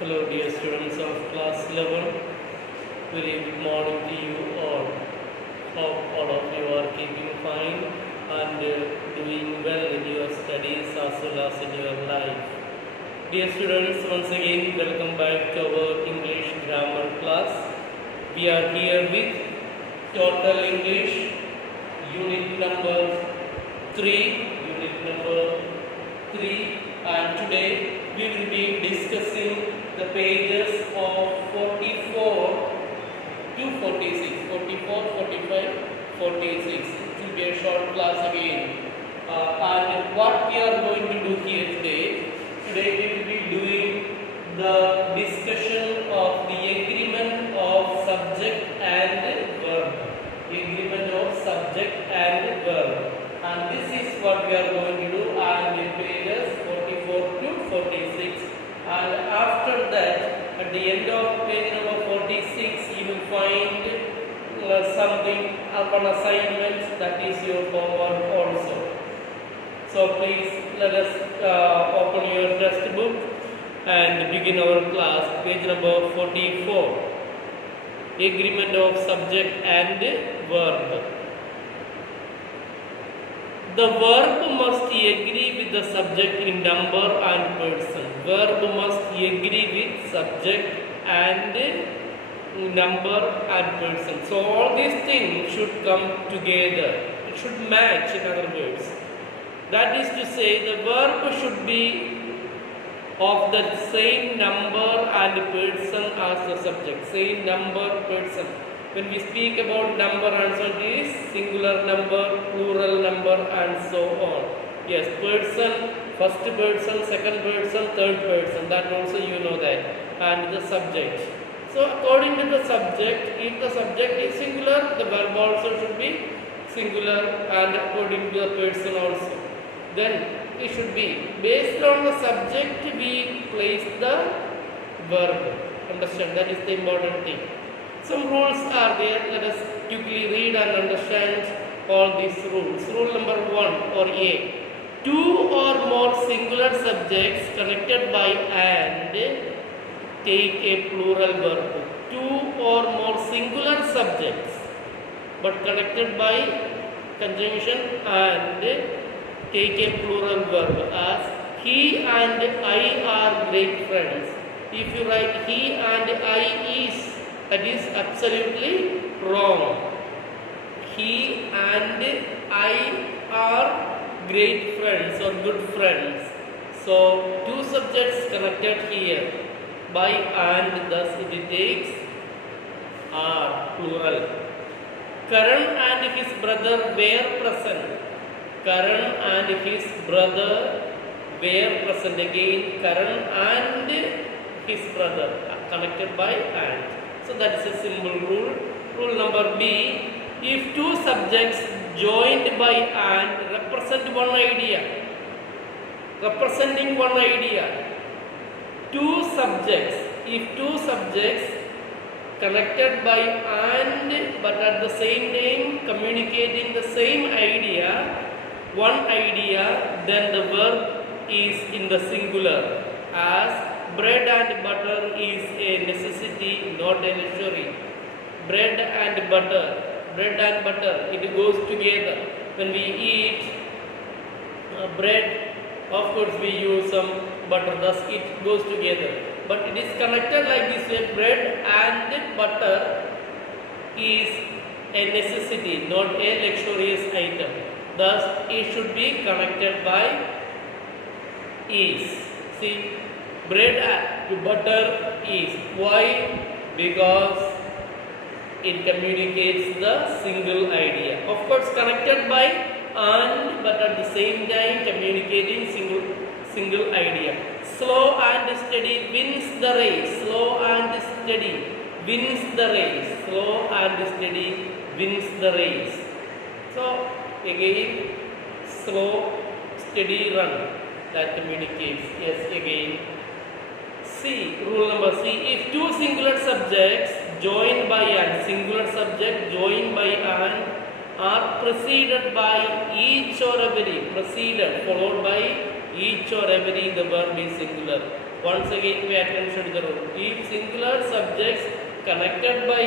Hello dear students of class 11, very good morning to you all. Hope all of you are keeping fine and doing well in your studies as well as in your life. Dear students, once again welcome back to our English grammar class. We are here with Total English, unit number 3, and today we will be discussing the pages of 44 to 46, 44, 45, 46. It will be a short class again. And what we are going to do here today we will be doing the discussion of the agreement of subject and verb. Agreement of subject and verb. And this is what we are going to do and in pages 44 to 46. And after that, at the end of page number 46, you will find something, one assignment, that is your homework also. So please let us open your textbook and begin our class. Page number 44. Agreement of subject and verb. The verb must agree with the subject in number and person. Verb must agree with subject and number and person. So all these things should come together. It should match, in other words. That is to say, the verb should be of the same number and person as the subject. Same number, person. When we speak about number and so it is singular number, plural number and so on. Yes, person, first person, second person, third person. That also you know that. And the subject. So according to the subject, if the subject is singular, the verb also should be singular, and according to the person also. Then it should be based on the subject we place the verb. Understand? That is the important thing. Some rules are there. Let us quickly read and understand all these rules. Rule number 1 or A. Two or more singular subjects connected by and take a plural verb. Two or more singular subjects but connected by conjunction and take a plural verb, as he and I are great friends. If you write he and I is, that is absolutely wrong. He and I are great friends or good friends. So two subjects connected here by and, thus it takes are plural. Karan and his brother were present. Karan and his brother were present. Again, Karan and his brother connected by and. So that is a simple rule. Rule number B. If two subjects joined by and represent one idea, representing one idea, if two subjects connected by and but at the same time communicating the same idea, one idea, then the verb is in the singular, as bread and butter is a necessity, not a luxury. Bread and butter, it goes together. When we eat bread, of course we use some butter, thus it goes together. But it is connected like this way. Bread and butter is a necessity, not a luxurious item. Thus it should be connected by is. See, bread and butter is. Why? Because it communicates the single idea. Of course connected by and, but at the same time communicating single idea. Slow and steady wins the race. Slow and steady wins the race. Slow and steady wins the race. So again, slow, steady run, that communicates. Yes, again. C. Rule number C. If two singular subjects joined by and, singular subject joined by and, are preceded by each or every, preceded followed by each or every, the verb is singular. Once again, pay attention to the rule. If singular subjects connected by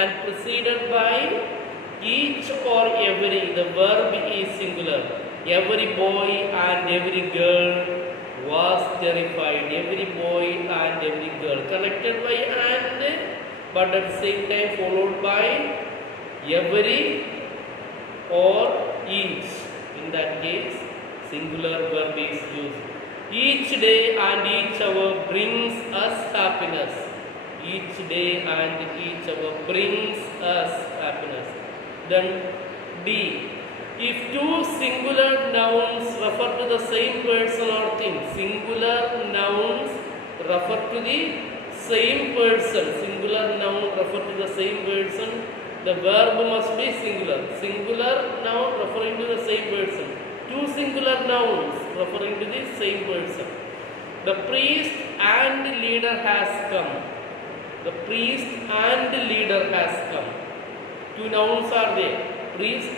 and preceded by each or every, the verb is singular. Every boy and every girl was terrified. Every boy and every girl connected by and, but at the same time followed by every or each. In that case, singular verb is used. Each day and each hour brings us happiness. Each day and each hour brings us happiness. Then D. If two singular nouns refer to the same person or thing, singular nouns refer to the same person, singular noun refer to the same person, the verb must be singular. Singular noun referring to the same person. Two singular nouns referring to the same person. The priest and leader has come. The priest and leader has come. Two nouns are there. Priest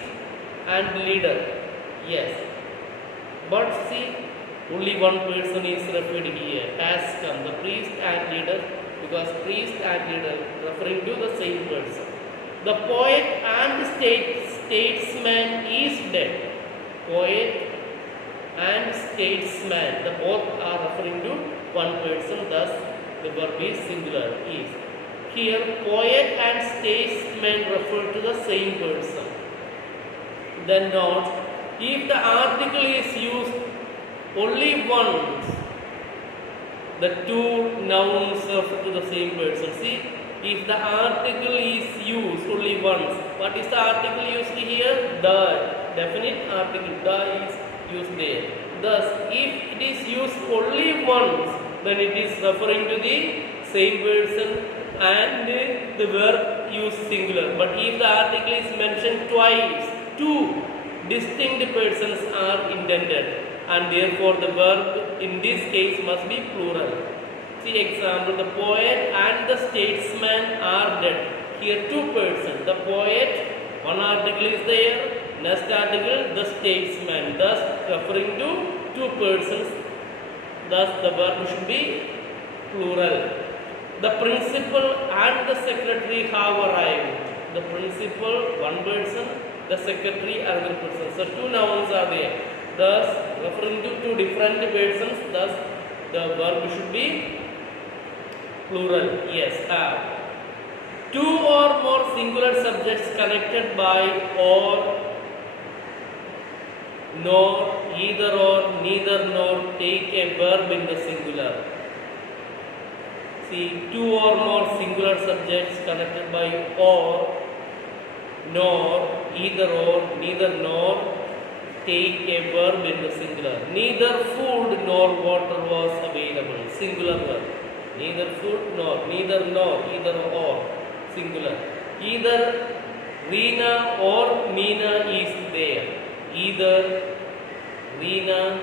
and leader. Yes. But see, only one person is referred here. Has come. The priest and leader, because priest and leader referring to the same person. The poet and statesman is dead. Poet and statesman, the both are referring to one person, thus the verb is singular. Is here poet and statesman refer to the same person. Then note, if the article is used only once, the two nouns refer to the same person. See, if the article is used only once, what is the article used here? The. Definite article, the is used there. Thus, if it is used only once, then it is referring to the same person and the verb used singular. But if the article is mentioned twice, two distinct persons are intended, and therefore the verb in this case must be plural. See example, the poet and the statesman are dead. Here two persons, the poet, one article is there, next article the statesman, thus referring to two persons, thus the verb should be plural. The principal and the secretary have arrived. The principal, one person, the secretary, another person. So two nouns are there, thus referring to two different persons, thus the verb should be plural. Yes, have. Two or more singular subjects connected by or, nor, either or, neither nor take a verb in the singular. See, two or more singular subjects connected by or, nor, either or, neither nor take a verb in the singular. Neither food nor water was available. Singular verb. Neither food nor, neither nor, either or, singular. Either Reena or Meena is there. Either Reena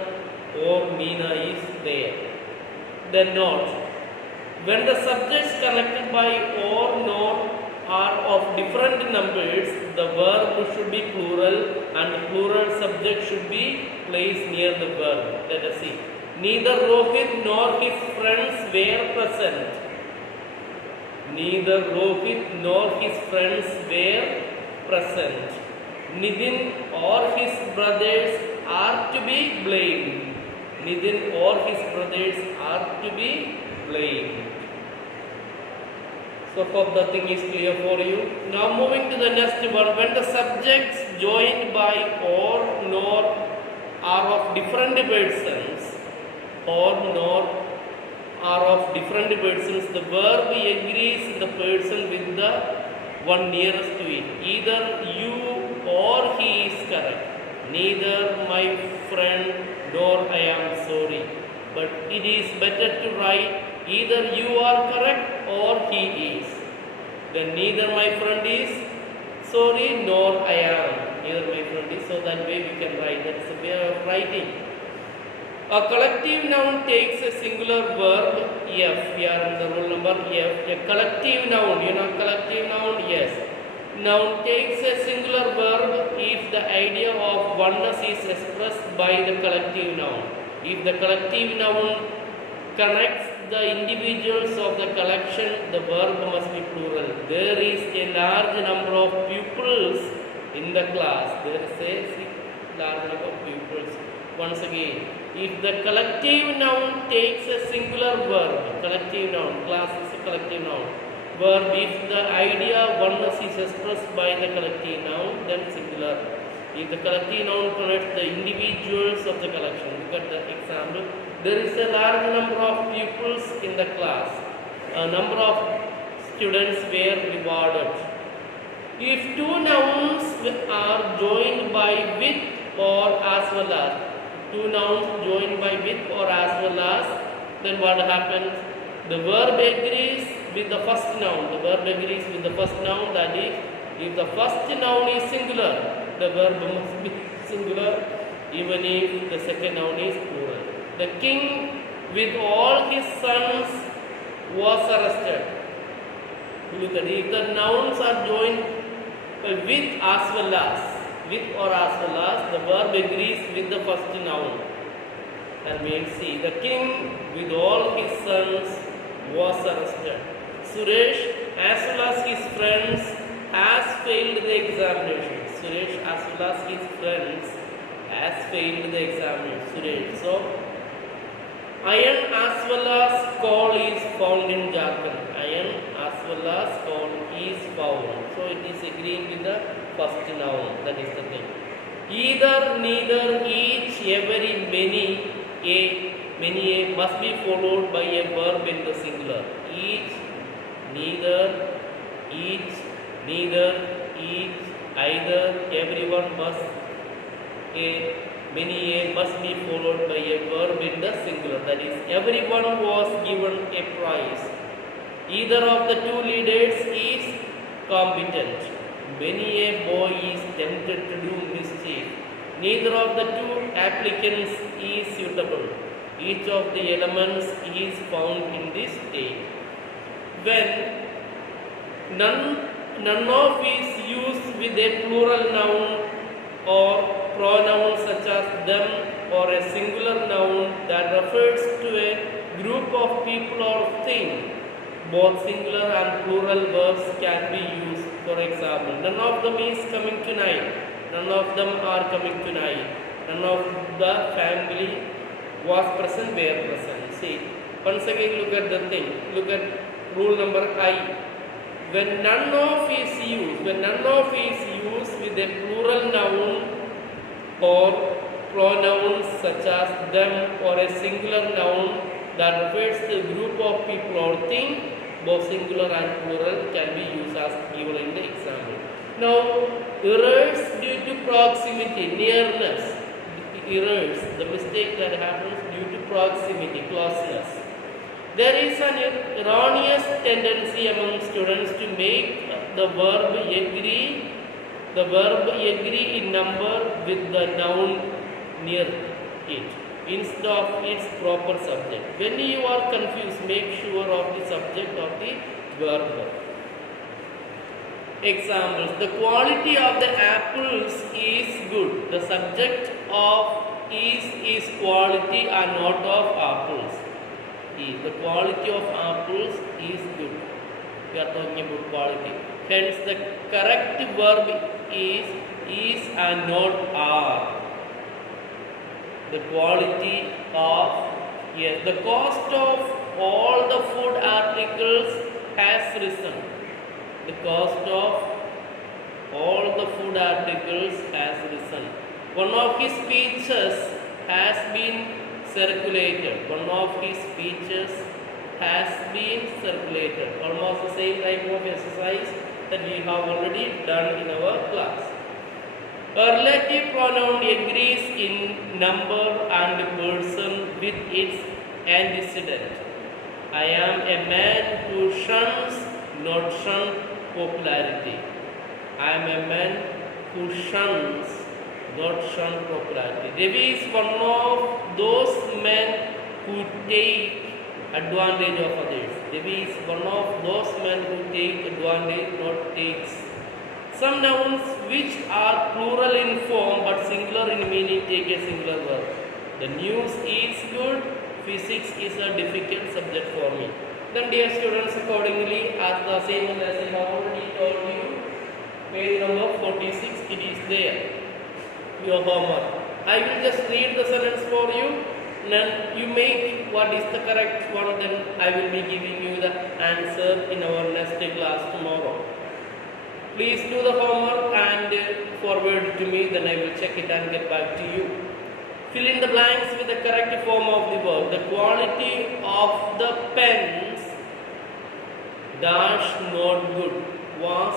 or Meena is there. Then note, when the subjects connected by or nor are of different numbers, the verb should be plural and the plural subject should be placed near the verb. Let us see. Neither Rohit nor his friends were present. Neither Rohit nor his friends were present. Nitin or his brothers are to be blamed. Nitin or his brothers are to be blamed. So hope the thing is clear for you. Now moving to the next one. When the subjects joined by or nor are of different persons, or nor are of different persons, the verb agrees the person with the one nearest to it. Either you or he is correct. Neither my friend nor I am sorry. But it is better to write either you are correct or he is. Then neither my friend is sorry nor I am. Neither my friend is. So that way we can write. That is a way of writing. A collective noun takes a singular verb. F. We are in the rule number F. A collective noun. You know collective noun? Yes. Noun takes a singular verb if the idea of oneness is expressed by the collective noun. If the collective noun connects the individuals of the collection, the verb must be plural. There is a large number of pupils in the class. There is a large number of pupils. Once again, if the collective noun takes a singular verb, collective noun, class is a collective noun. Verb, if the idea oneness is expressed by the collective noun, then singular. If the collective noun connects the individuals of the collection, look at the example. There is a large number of pupils in the class. A number of students were rewarded. If two nouns are joined by with or as well as, two nouns joined by with or as well as, then what happens? The verb agrees with the first noun. The verb agrees with the first noun. That is, if the first noun is singular, the verb must be singular, even if the second noun is plural. The king with all his sons was arrested. Look at it. If the nouns are joined with as well as, with or as well as, the verb agrees with the first noun. And we'll see, the king with all his sons was arrested. Suresh, as well as his friends, has failed the examination. Suresh, as well as his friends, has failed the examination. Suresh. So, iron as well as coal is found in Jharkhand. Iron as well as coal is found. So, it is agreeing with the first noun. That is the thing. Either, neither, each, every, many, a must be followed by a verb in the singular. Each, neither, each, neither, each, either, everyone must, many must be followed by a verb in the singular. That is, everyone was given a prize. Either of the two leaders is competent. Many a boy is tempted to do mischief. Neither of the two applicants is suitable. Each of the elements is found in this state. When none of is used with a plural noun or pronoun such as them, or a singular noun that refers to a group of people or things, both singular and plural verbs can be used. For example, none of them is coming tonight. None of them are coming tonight. None of the family was present, were present. See, once again look at the thing. Look at rule number I. When none of is used with a plural noun or pronouns such as them, or a singular noun that refers to a group of people or things, both singular and plural can be used as given in the example. Now, errors due to proximity, nearness, errors, the mistake that happens due to proximity, closeness. There is an erroneous tendency among students to make the verb agree in number with the noun near it instead of its proper subject. When you are confused, make sure of the subject of the verb. Examples: the quality of the apples is good. The subject of is quality and not of apples. The quality of apples is good. We are talking about quality. Hence, the correct verb is and not are. The quality of, yes, the cost of all the food articles has risen. The cost of all the food articles has risen. One of his speeches has been circulated. One of his speeches has been circulated. Almost the same type of exercise that we have already done in our class. A relative pronoun agrees in number and person with its antecedent. I am a man who shuns, not shun popularity. I am a man who shuns, not shun popularity. Ravi is one of those men who take advantage of others. Ravi is one of those men who take advantage, not takes. Some nouns which are plural in form but singular in meaning take a singular verb. The news is good, Physics is a difficult subject for me. Then dear students, accordingly, as the same as I have already told you, page number 46, it is there, your homework. I will just read the sentence for you, then you make what is the correct one, then I will be giving you the answer in our next class tomorrow. Please do the homework and forward to me, then I will check it and get back to you. Fill in the blanks with the correct form of the verb. The quality of the pens dash not good was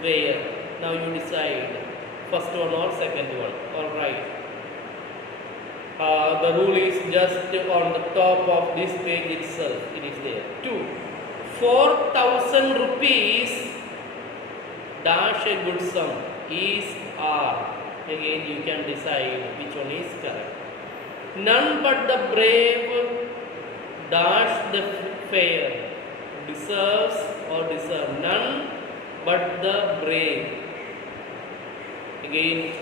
where. Now you decide, first one or second one. Alright. The rule is just on the top of this page itself. It is there. 2. 4,000 rupees dash a good sum is R. Again you can decide which one is correct. None but the brave dash the fair deserves or deserve. None but the brave. Again,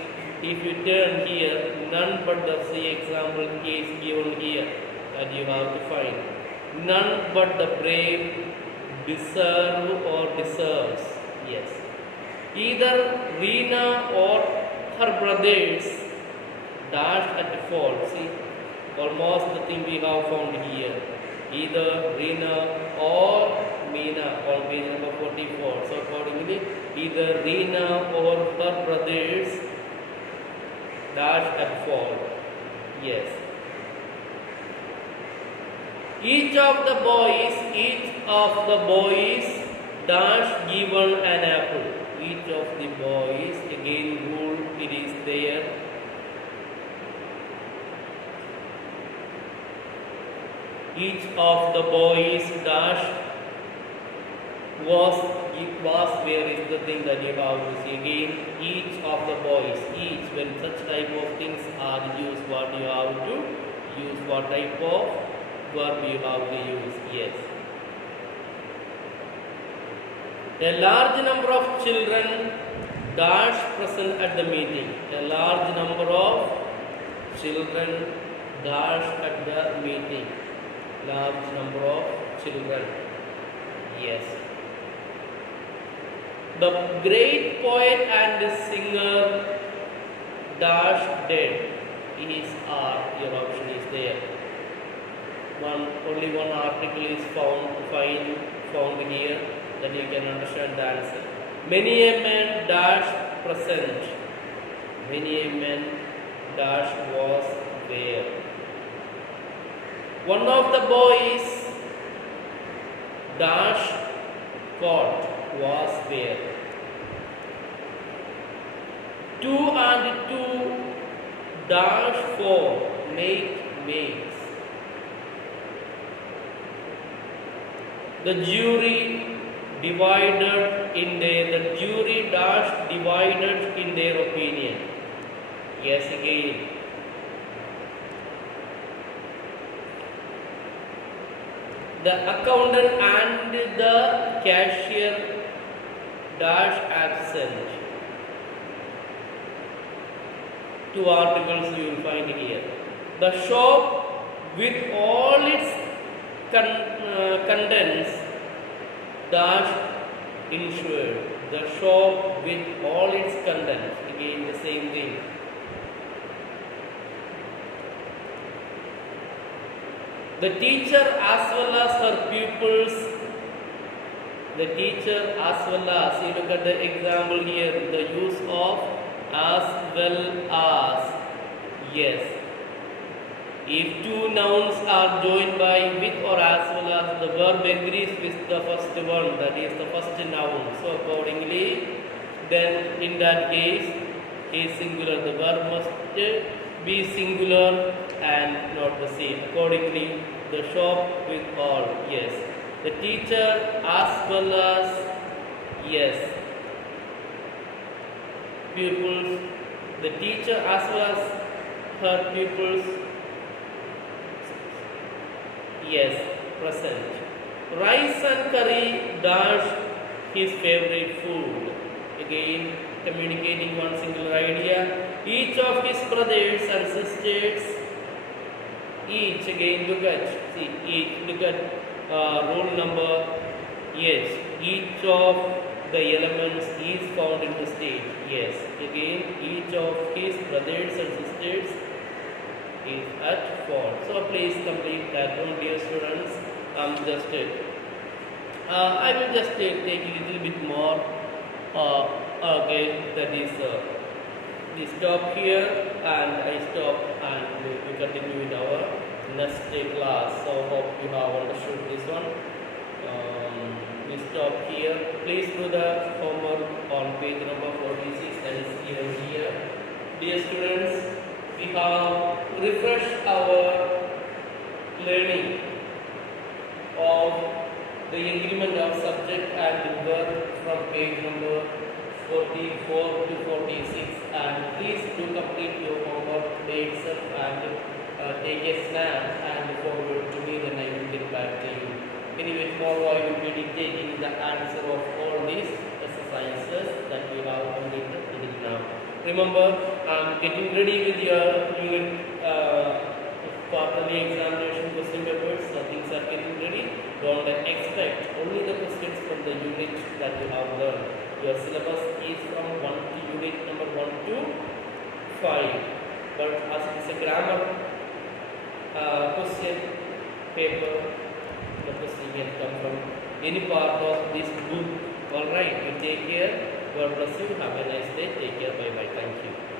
if you turn here, none but the, see example case given here that you have to find. None but the brave deserve or deserves. Yes. Either Reena or her brothers dash at fault. See, almost the thing we have found here. Either Reena or Meena, on page number 44. So accordingly, either Reena or her brothers dash at fault. Yes. Each of the boys dash given an apple. Each of the boys, again rule it is there. Each of the boys dash was where is the thing that you have to see. Again, each of the boys, each, when such type of things are used, what you have to use, what type of verb you have to use. Yes. A large number of children dash present at the meeting. A large number of children dash at the meeting. Large number of children. Yes. The great poet and singer dash dead is R. Your option is there. Only one article is found here, that you can understand the answer. Many a man dash present. Many a man dash was there. One of the boys dash caught was there. 2 and 2 dash 4 makes. The jury dash divided in their opinion. Yes, again. The accountant and the cashier dash absent. 2 articles you will find here. The shop with all its contents dash insured. The shop with all its contents. Again the same thing. The teacher as well as her pupils. The teacher as well as, you look at the example here, the use of as well as. Yes. If 2 nouns are joined by with or as well as, the verb agrees with the first one, that is the first noun. So accordingly, then in that case, is singular. The verb must be singular and not the same. Accordingly, the shop with all. Yes. The teacher as well as, yes, pupils. The teacher as well as her pupils. Yes, present. Rice and curry dash his favorite food. Again, communicating one singular idea. Each of his brothers and sisters Each again look at, see, each look at roll number. Yes, each of the elements is found in the state. Yes, again each of his brothers and sisters is at fault. So please complete that one, dear students. I will just take a little bit more. Okay, that is we stop here and I stop and we continue with our next class. So hope you have understood this one. We stop here. Please do the homework on page number 46, that is here. Dear students, we have refreshed our learning of the agreement of subject and verb from page number 44 to 46, and please do complete your homework today itself and take a snap and forward to me, then I will get back to you. Anyway, tomorrow I will be dictating the answer of all these exercises that we have completed till now. Remember, I am getting ready with your unit quarterly examination question papers, so things are getting ready. Don't expect only the questions from the unit that you have learned. Your syllabus is from 1 to unit number 1 to 5. But as it is a grammar question paper, the question can come from any part of this book. Alright, you take care. God bless you. Have a nice day. Take care. Bye bye. Thank you.